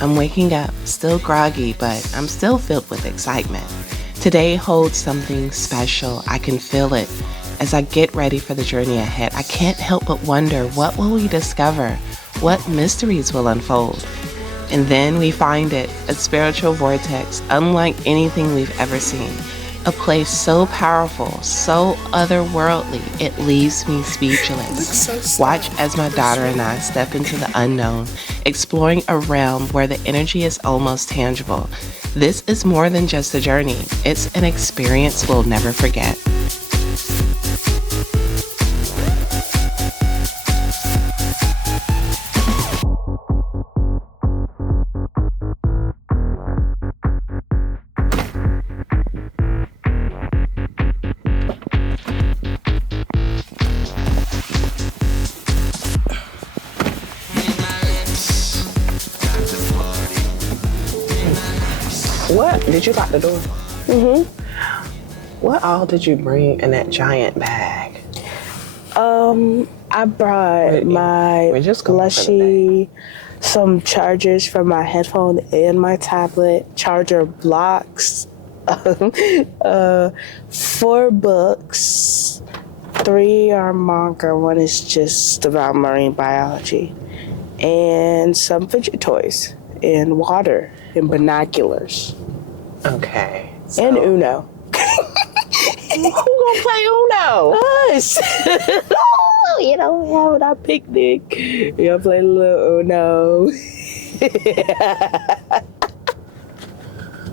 I'm waking up, still groggy, but I'm still filled with excitement. Today holds something special. I can feel it. As I get ready for the journey ahead, I can't help but wonder, what will we discover? What mysteries will unfold? And then we find it, a spiritual vortex unlike anything we've ever seen. A place so powerful, so otherworldly, it leaves me speechless. Watch as my daughter and I step into the unknown, exploring a realm where the energy is almost tangible. This is more than just a journey. It's an experience we'll never forget. What? Did you lock the door? Mm-hmm. What all did you bring in that giant bag? I brought my plushie, some chargers for my headphone and my tablet, charger blocks, 4 books, 3 are manga, 1 is just about marine biology, and some fidget toys, and water, and binoculars. Okay. And Uno. Who gonna play Uno? Us. You know, we having our picnic. Y'all play a little Uno.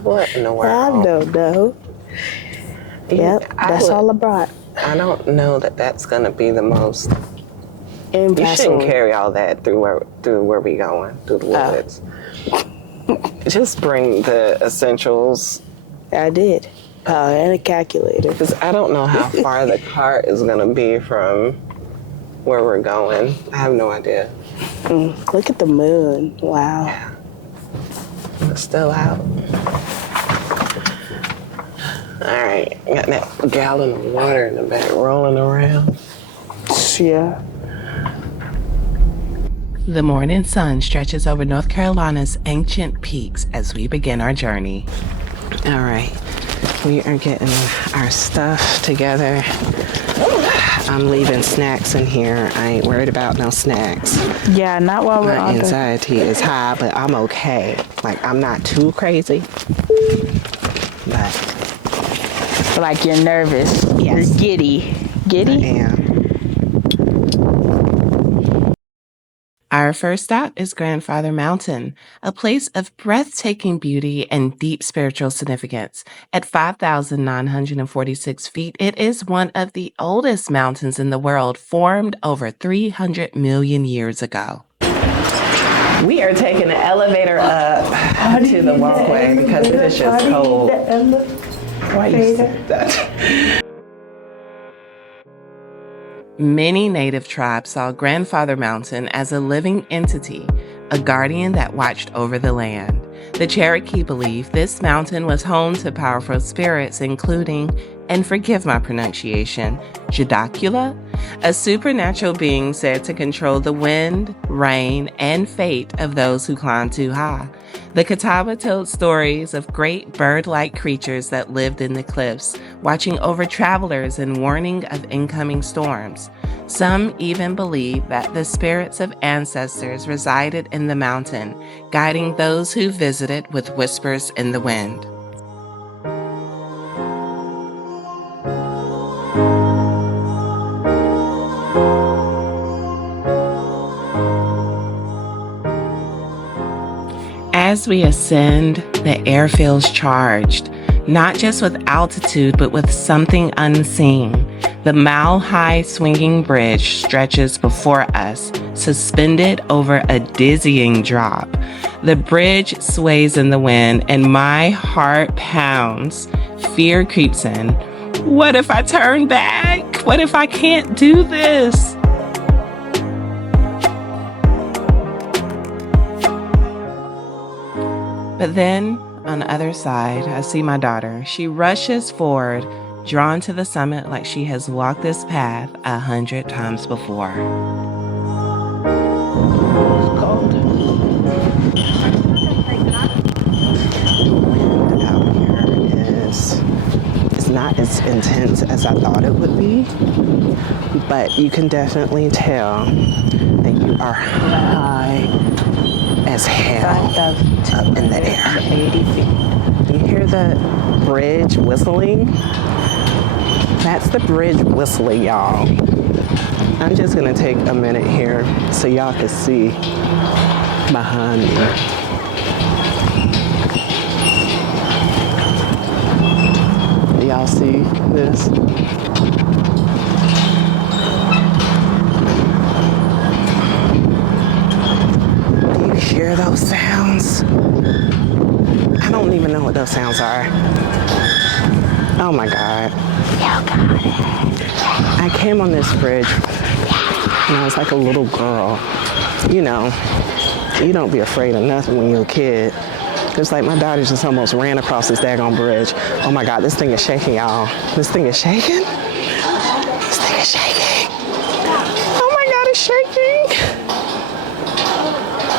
What in the world? I don't know. Yep, that's all I brought. I don't know that that's gonna be the most. And you shouldn't carry all that through where we going, through the woods. Just bring the essentials. I did. And a calculator. Because I don't know how far the cart is going to be from where we're going. I have no idea. Look at the moon. Wow. Yeah. It's still out. All right. Got that gallon of water in the back rolling around. Yeah. The morning sun stretches over North Carolina's ancient peaks as we begin our journey. All right. We are getting our stuff together. I'm leaving snacks in here. I ain't worried about no snacks. Yeah, not while we're My anxiety is high, but I'm okay. Like, I'm not too crazy. But like you're nervous. Yes. You're giddy. Giddy? I am. Our first stop is Grandfather Mountain, a place of breathtaking beauty and deep spiritual significance. At 5,946 feet, it is one of the oldest mountains in the world, formed over 300 million years ago. We are taking the elevator up to the walkway because it is just cold. Why you said that? Many native tribes saw Grandfather Mountain as a living entity, a guardian that watched over the land. The Cherokee believed this mountain was home to powerful spirits, including, and forgive my pronunciation, Jadakula, a supernatural being said to control the wind, rain, and fate of those who climb too high. The Catawba told stories of great bird-like creatures that lived in the cliffs, watching over travelers and warning of incoming storms. Some even believe that the spirits of ancestors resided in the mountain, guiding those who visited with whispers in the wind. As we ascend, the air feels charged, not just with altitude, but with something unseen. The mile-high swinging bridge stretches before us, suspended over a dizzying drop. The bridge sways in the wind, and my heart pounds. Fear creeps in. What if I turn back? What if I can't do this? But then, on the other side, I see my daughter. She rushes forward, drawn to the summit like she has walked this path 100 times before. It's cold. as intense as I thought it would be, but you can definitely tell that you are high as hell up in the air. 80 feet. You hear the bridge whistling? That's the bridge whistling, y'all. I'm just gonna take a minute here so y'all can see behind me. Y'all see this? Do you hear those sounds? I don't even know what those sounds are. Oh my God. I came on this bridge when I was like a little girl. You know, you don't be afraid of nothing when you're a kid. It's like my daughter just almost ran across this daggone bridge. Oh my God, this thing is shaking, y'all. This thing is shaking? This thing is shaking. Oh my God, it's shaking.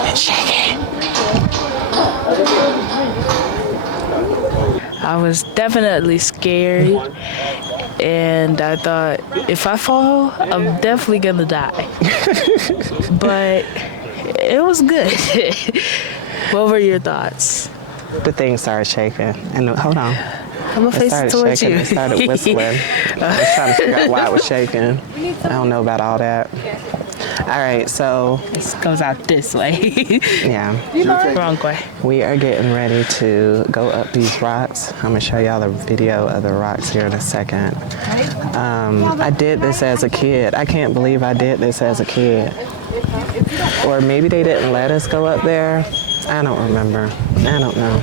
It's shaking. I was definitely scared, and I thought if I fall, I'm definitely gonna die. But it was good. What were your thoughts? The thing started shaking. And hold on. I'm gonna face it towards you. It started whistling. I was trying to figure out why it was shaking. I don't know about all that. All right, so This goes out this way. yeah, Wrong way. we are getting ready to go up these rocks. I'm gonna show y'all the video of the rocks here in a second. I did this as a kid. I can't believe I did this as a kid. Or maybe they didn't let us go up there. I don't remember. I don't know.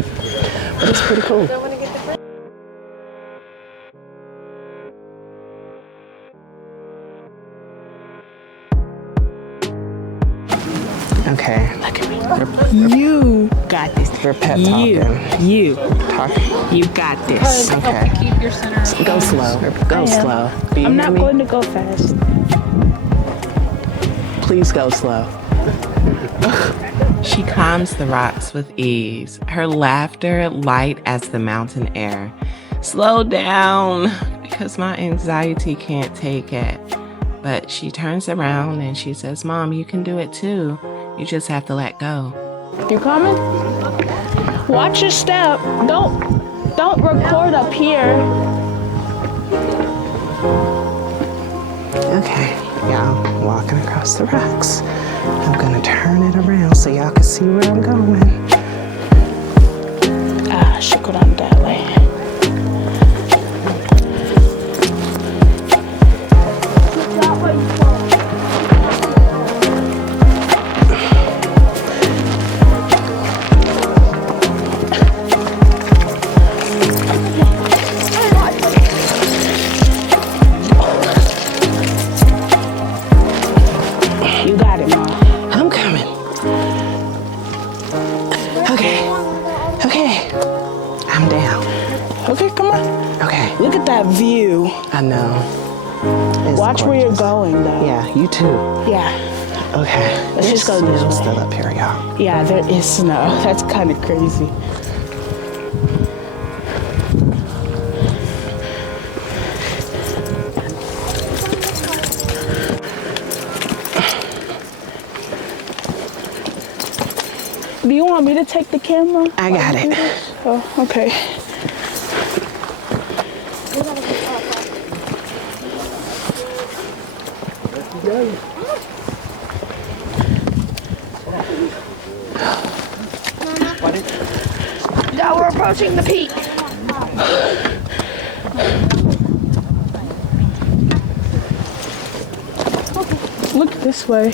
But it's pretty cool. Okay. Look at me. You got this. We're pet talking. You Talking. You got this. Okay. Keep your center. Go slow. Go slow. Do you I'm hear not me? going to go fast. Please go slow. She climbs the rocks with ease, her laughter light as the mountain air. Slow down, because my anxiety can't take it. But she turns around and she says, Mom, you can do it too. You just have to let go. You coming? Watch your step. Don't record up here. Okay, y'all, walking across the rocks. I'm gonna turn it around so y'all can see where I'm going. I should go down that way. You got it, Mom. I'm coming. Okay. I'm down. Okay, come on. Okay, Look at that view. I know. It's Watch where you're gorgeous. going, though. Yeah, you too. Yeah. Okay. Let's just go this Snow's way. still up here, y'all. Yeah, there is snow. That's kind of crazy. Do you want me to take the camera? I got it. Oh, okay. Now we're approaching the peak. Look this way.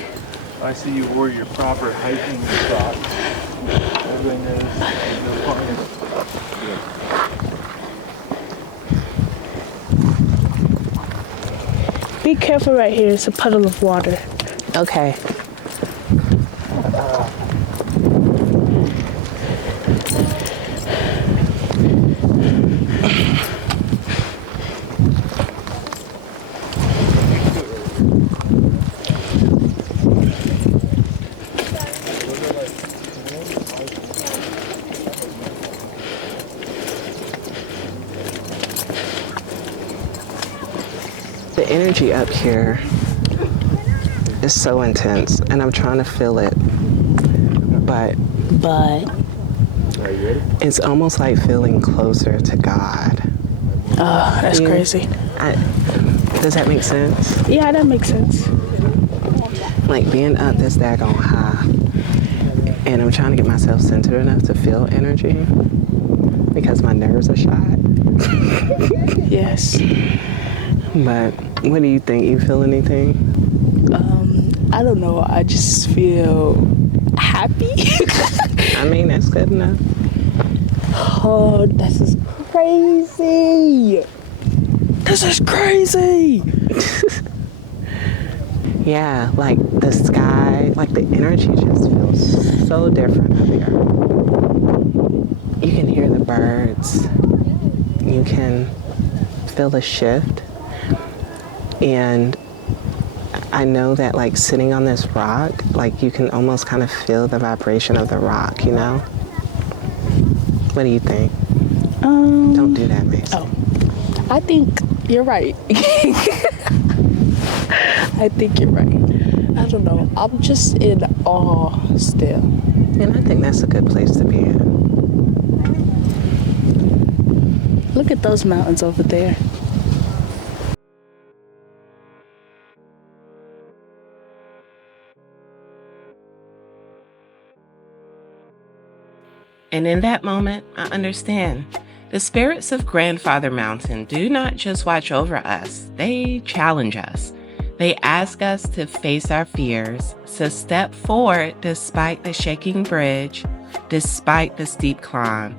I see you wore your proper hiking socks. Everybody knows no fun. Be careful right here. It's a puddle of water. Okay. The energy up here is so intense, and I'm trying to feel it, but it's almost like feeling closer to God. Oh, that's crazy. Does that make sense? Yeah, that makes sense. Like being up this daggone high, and I'm trying to get myself centered enough to feel energy because my nerves are shot. Yes. But what do you think? You feel anything? I don't know. I just feel happy. I mean, that's good enough. Oh, this is crazy. This is crazy. Yeah, like the sky, like the energy just feels so different up here. You can hear the birds. You can feel the shift. And I know that like sitting on this rock, like you can almost kind of feel the vibration of the rock, you know? What do you think? Don't do that, Mason. Oh, I think you're right. I think you're right. I don't know. I'm just in awe still. And I think that's a good place to be in. Look at those mountains over there. And in that moment, I understand. The spirits of Grandfather Mountain do not just watch over us, they challenge us. They ask us to face our fears, to step forward despite the shaking bridge, despite the steep climb.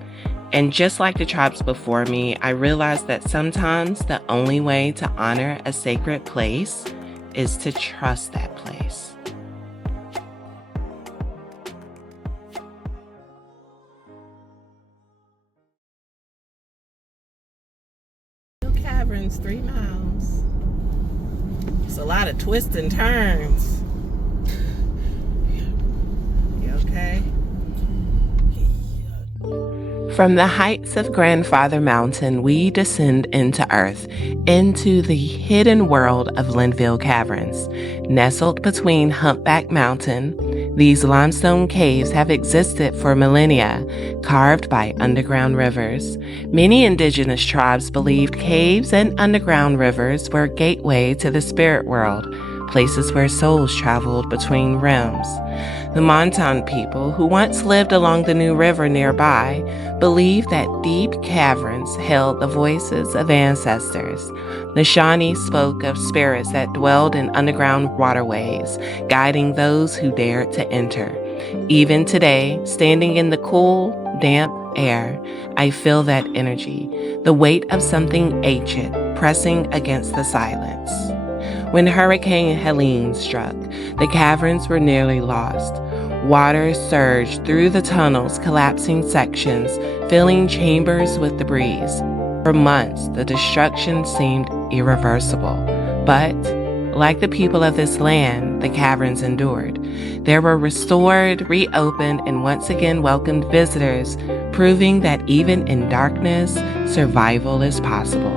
And just like the tribes before me, I realized that sometimes the only way to honor a sacred place is to trust that place. Caverns, 3 miles. It's a lot of twists and turns. You okay? From the heights of Grandfather Mountain, we descend into Earth, into the hidden world of Linville Caverns. Nestled between Humpback Mountain, these limestone caves have existed for millennia, carved by underground rivers. Many indigenous tribes believed caves and underground rivers were a gateway to the spirit world, places where souls traveled between realms. The Montagne people, who once lived along the New River nearby, believed that deep caverns held the voices of ancestors. The Shawnee spoke of spirits that dwelled in underground waterways, guiding those who dared to enter. Even today, standing in the cool, damp air, I feel that energy, the weight of something ancient pressing against the silence. When Hurricane Helene struck, the caverns were nearly lost. Water surged through the tunnels, collapsing sections, filling chambers with debris. For months, the destruction seemed irreversible. But, like the people of this land, the caverns endured. They were restored, reopened, and once again welcomed visitors, proving that even in darkness, survival is possible.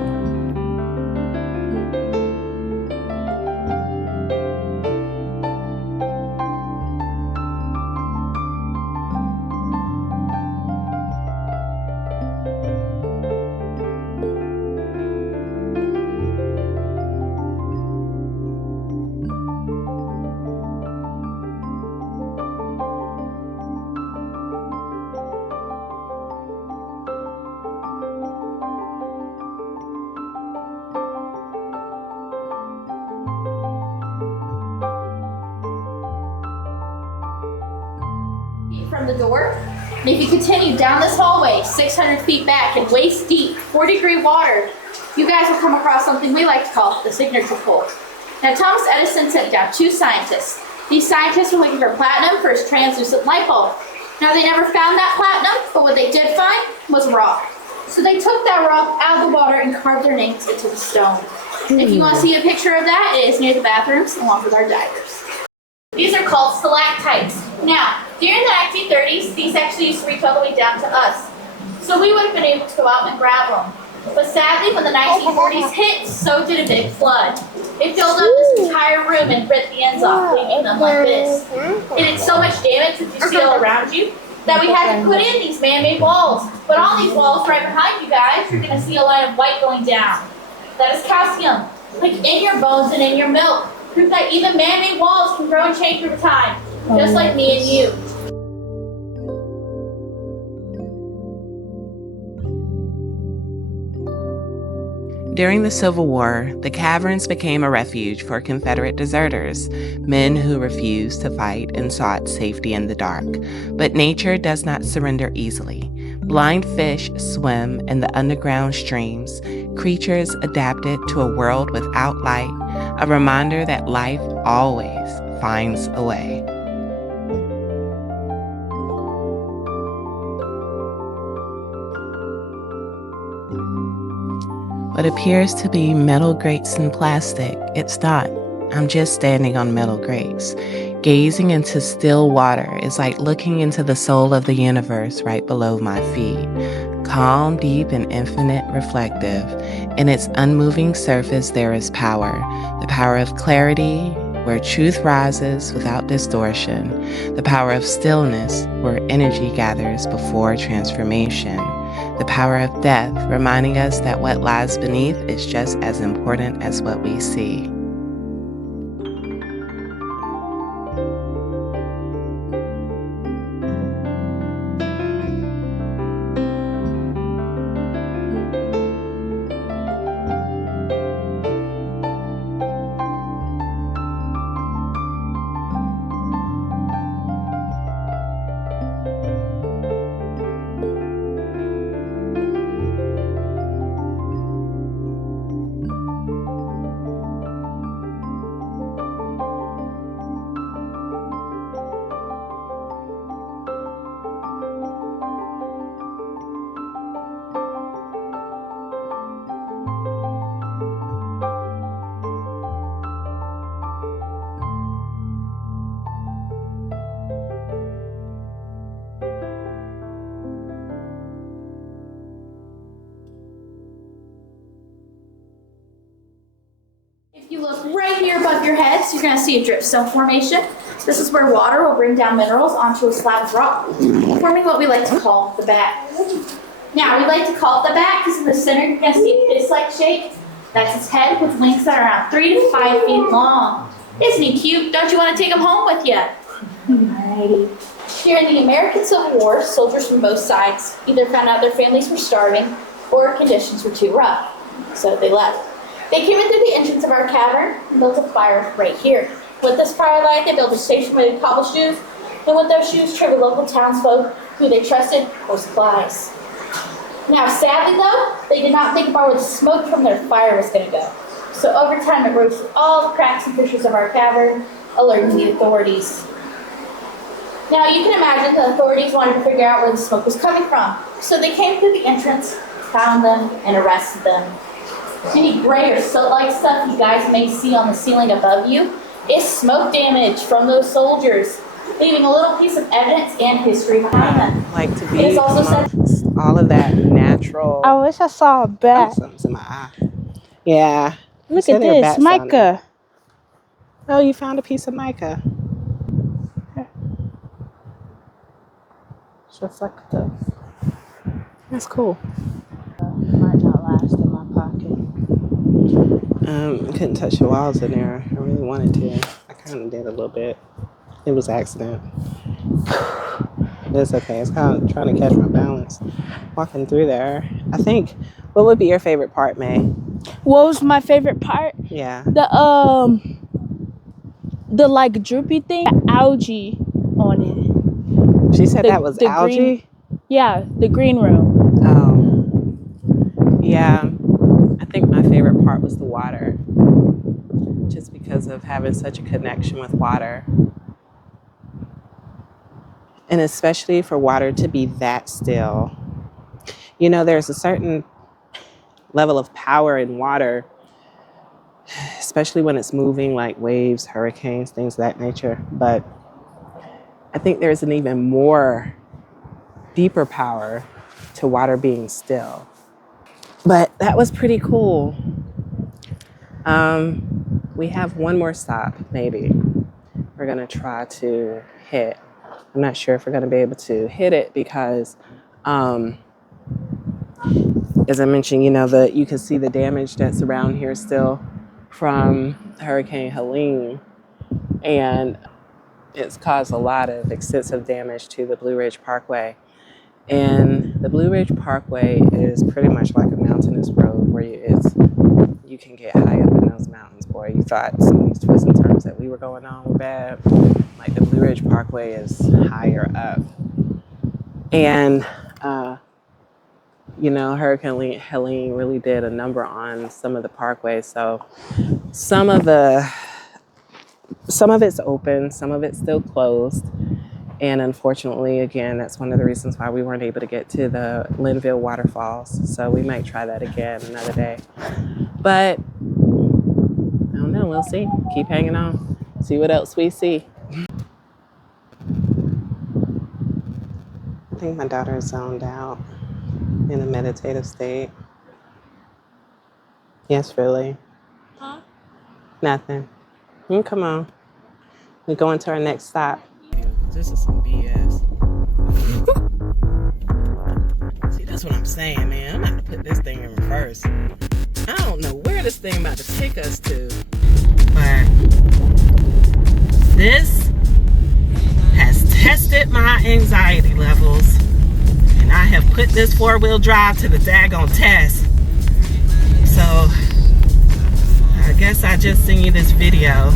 From the door, and if you continue down this hallway 600 feet back in waist deep 4-degree water, you guys will come across something we like to call the signature pool. Now, Thomas Edison sent down 2 scientists. These scientists were looking for platinum for his translucent light bulb. Now, they never found that platinum, but what they did find was rock. So they took that rock out of the water and carved their names into the stone. And if you want to see a picture of that, it is near the bathrooms along with our divers. These are called stalactites. Now, during the 1930s, these actually used to reach all the way down to us. So we would have been able to go out and grab them. But sadly, when the 1940s hit, so did a big flood. It filled up this entire room and ripped the ends off, leaving them like this. It did so much damage that you see all around you that we had to put in these man-made walls. But on these walls right behind you guys, you're going to see a line of white going down. That is calcium, like in your bones and in your milk. Proof that even man-made walls can grow and change over time, just like me and you. During the Civil War, the caverns became a refuge for Confederate deserters, men who refused to fight and sought safety in the dark. But nature does not surrender easily. Blind fish swim in the underground streams, creatures adapted to a world without light, a reminder that life always finds a way. What appears to be metal grates and plastic, it's not. I'm just standing on metal grates. Gazing into still water is like looking into the soul of the universe right below my feet. Calm, deep, and infinite, reflective. In its unmoving surface there is power. The power of clarity, where truth rises without distortion. The power of stillness, where energy gathers before transformation. The power of death, reminding us that what lies beneath is just as important as what we see. If you look right here above your heads, you're going to see a dripstone formation. This is where water will bring down minerals onto a slab of rock, forming what we like to call the back. Now, we like to call it the back because in the center you're going to see a fist-like shape. That's its head with wings that are around 3 to 5 feet long. Isn't he cute? Don't you want to take him home with you? Alrighty. During the American Civil War, soldiers from both sides either found out their families were starving or conditions were too rough, so they left. They came in through the entrance of our cavern and built a fire right here. With this firelight, they built a station with cobble shoes, and with those shoes traded local townsfolk who they trusted for supplies. Now, sadly though, they did not think about where the smoke from their fire was going to go. So over time, it rose through all the cracks and fissures of our cavern, alerting the authorities. Now, you can imagine the authorities wanted to figure out where the smoke was coming from. So they came through the entrance, found them, and arrested them. Any gray or soot-like stuff you guys may see on the ceiling above you is smoke damage from those soldiers, leaving a little piece of evidence and history behind them. Like to be It is also said all of that natural. I wish I saw a bat. Something's in my eye. Yeah. Look Said at there were this, bats down there. mica. Oh, you found a piece of mica. It's reflective. That's cool. Might not last in my pocket. Couldn't touch the walls in there. I really wanted to. I kind of did a little bit. It was an accident. But it's okay. It's kind of trying to catch my balance. Walking through there. I think, what would be your favorite part, May? What was my favorite part? Yeah. The like droopy thing, algae on it. She said that was algae? Green, yeah, the green room. Oh. Yeah. I think my favorite part was the water. Just because of having such a connection with water. And especially for water to be that still. You know, there's a certain level of power in water, especially when it's moving, like waves, hurricanes, things of that nature. But I think there's an even more deeper power to water being still. But that was pretty cool. We have one more stop, maybe. We're gonna try to hit. I'm not sure if we're gonna be able to hit it because, as I mentioned, you can see the damage that's around here still from Hurricane Helene, and it's caused a lot of extensive damage to the Blue Ridge Parkway. And the Blue Ridge Parkway is pretty much like a mountainous road where you can get high up in those mountains. Boy, you thought some of these twists and turns that we were going on were bad. Like the Blue Ridge Parkway is higher up. And, Hurricane Helene really did a number on some of the parkways. So some of it's open, some of it's still closed. And unfortunately, again, that's one of the reasons why we weren't able to get to the Linville waterfalls. So we might try that again another day. But I don't know, we'll see. Keep hanging on. See what else we see. I think my daughter is zoned out in a meditative state. Yes, really. Huh? Nothing. Come on. We're going to our next stop. This is some BS. See, that's what I'm saying, man. I'm about to put this thing in reverse. I don't know where this thing about to take us to. But this has tested my anxiety levels. And I have put this 4-wheel drive to the daggone test. So, I guess I just sent you this video.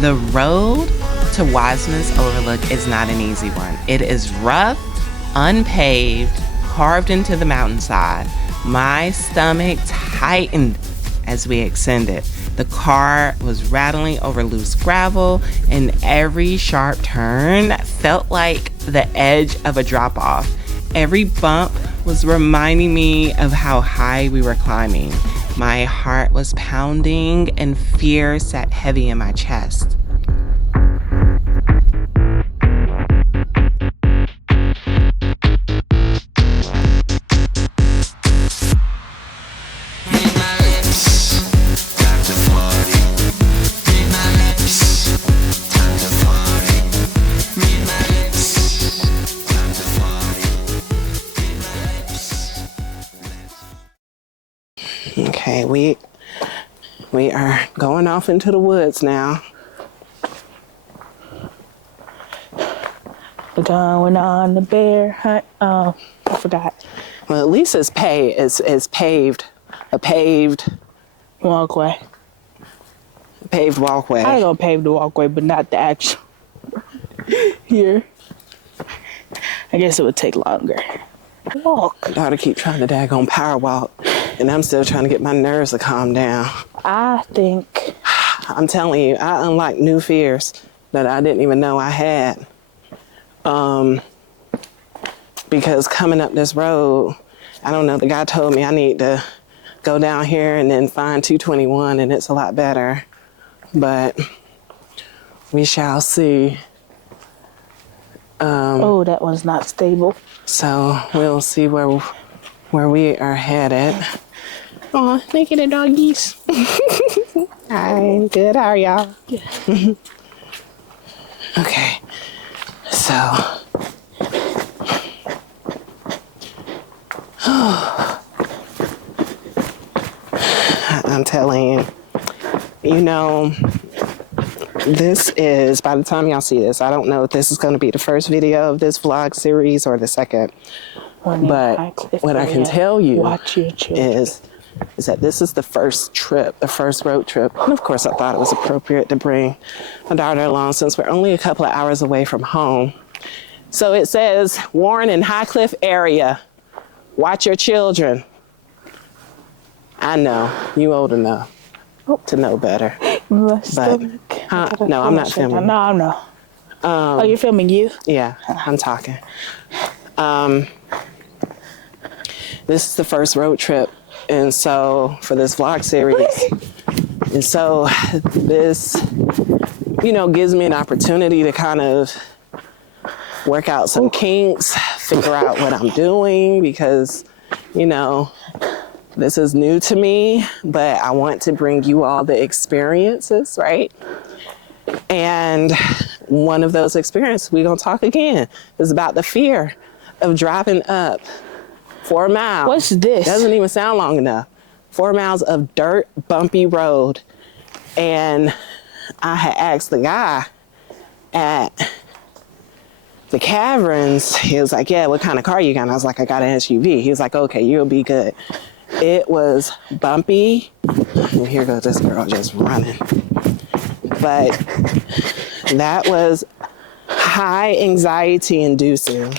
The road to Wisemans Overlook is not an easy one. It is rough, unpaved, carved into the mountainside. My stomach tightened as we ascended. The car was rattling over loose gravel, and every sharp turn felt like the edge of a drop-off. Every bump was reminding me of how high we were climbing. My heart was pounding and fear sat heavy in my chest. Okay, we are going off into the woods now. We're going on the bear hunt. I forgot. Well, at least it's paved. A paved Walkway. walkway. I ain't gonna pave the walkway, but not the actual here. I guess it would take longer. Walk. My daughter keep trying to daggone power walk, and I'm still trying to get my nerves to calm down. I think. I'm telling you, I unlocked new fears that I didn't even know I had. Because coming up this road, I don't know, the guy told me I need to go down here and then find 221, and it's a lot better. But we shall see. Oh, that one's not stable. So we'll see where we are headed. Oh, look at the doggies. Hi, good. How are y'all? Yeah. Okay, so. I'm telling you, this is, by the time y'all see this, I don't know if this is going to be the first video of this vlog series or the second. But what I can tell you is that this is the first road trip. And of course, I thought it was appropriate to bring my daughter along since we're only a couple of hours away from home. So it says, Warren and High Cliff area. Watch your children. I know, you old enough to know better. But, no, I'm not filming. No, I'm not. Oh, you're filming you? Yeah, I'm talking. This is the first road trip, and so for this vlog series, and so this gives me an opportunity to kind of work out some kinks, figure out what I'm doing, because, this is new to me, but I want to bring you all the experiences, right? And one of those experiences, we're going to talk again, is about the fear of driving up 4 miles. What's this? Doesn't even sound long enough. 4 miles of dirt, bumpy road. And I had asked the guy at the Caverns, he was like, yeah, what kind of car you got? And I was like, I got an SUV. He was like, okay, you'll be good. It was bumpy. And here goes this girl just running. But that was high anxiety inducing.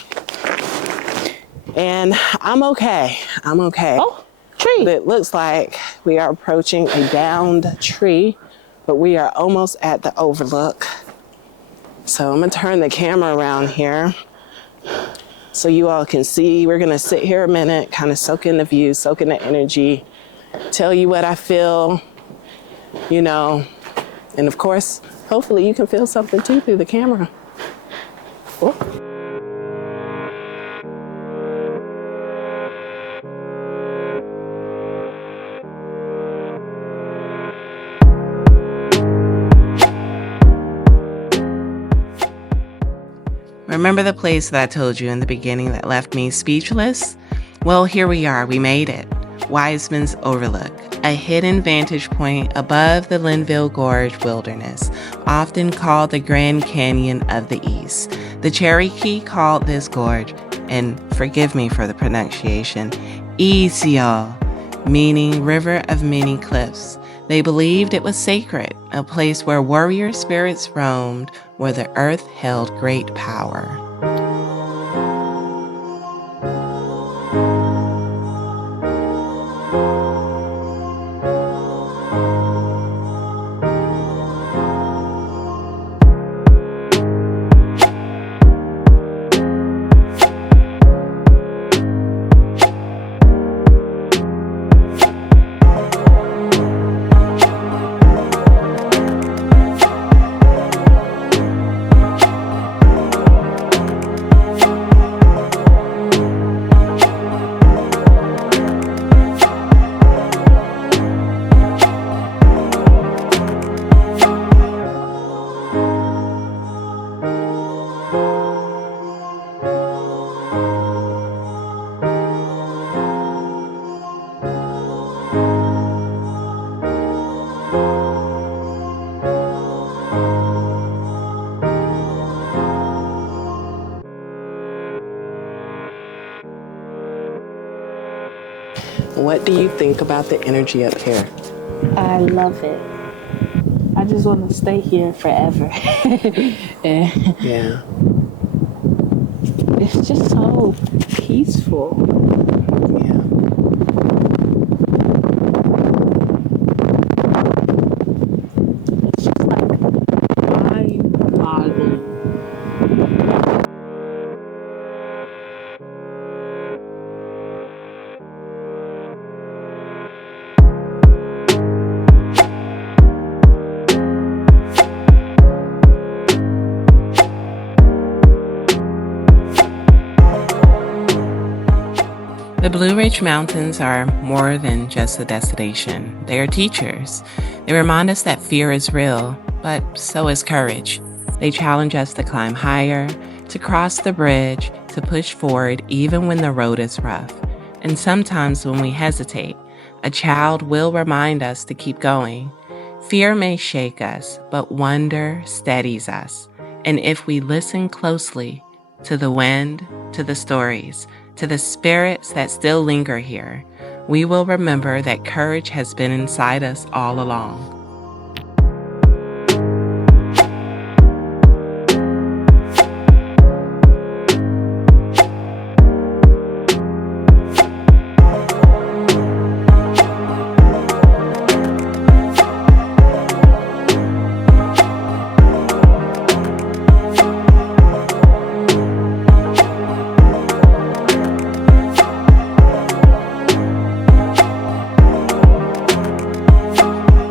And I'm okay. Oh, tree. But it looks like we are approaching a downed tree, but we are almost at the overlook. So I'm gonna turn the camera around here so you all can see. We're gonna sit here a minute, kind of soak in the view, soak in the energy, tell you what I feel, and of course, hopefully you can feel something too through the camera. Oh. Remember the place that I told you in the beginning that left me speechless? Well, here we are. We made it. Wisemans Overlook, a hidden vantage point above the Linville Gorge wilderness, often called the Grand Canyon of the East. The Cherokee called this gorge, and forgive me for the pronunciation, Isial, meaning river of many cliffs. They believed it was sacred, a place where warrior spirits roamed, where the earth held great power. What do you think about the energy up here? I love it. I just want to stay here forever. And Yeah. it's just so peaceful. Yeah. It's just like mind-boggling. The Blue Ridge Mountains are more than just a destination. They are teachers. They remind us that fear is real, but so is courage. They challenge us to climb higher, to cross the bridge, to push forward even when the road is rough. And sometimes when we hesitate, a child will remind us to keep going. Fear may shake us, but wonder steadies us. And if we listen closely to the wind, to the stories, to the spirits that still linger here, we will remember that courage has been inside us all along.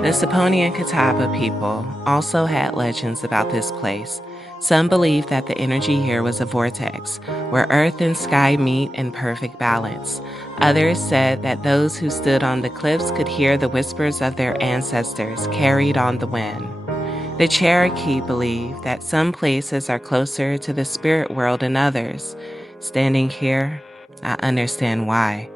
The Saponi and Catawba people also had legends about this place. Some believed that the energy here was a vortex, where earth and sky meet in perfect balance. Others said that those who stood on the cliffs could hear the whispers of their ancestors carried on the wind. The Cherokee believe that some places are closer to the spirit world than others. Standing here, I understand why.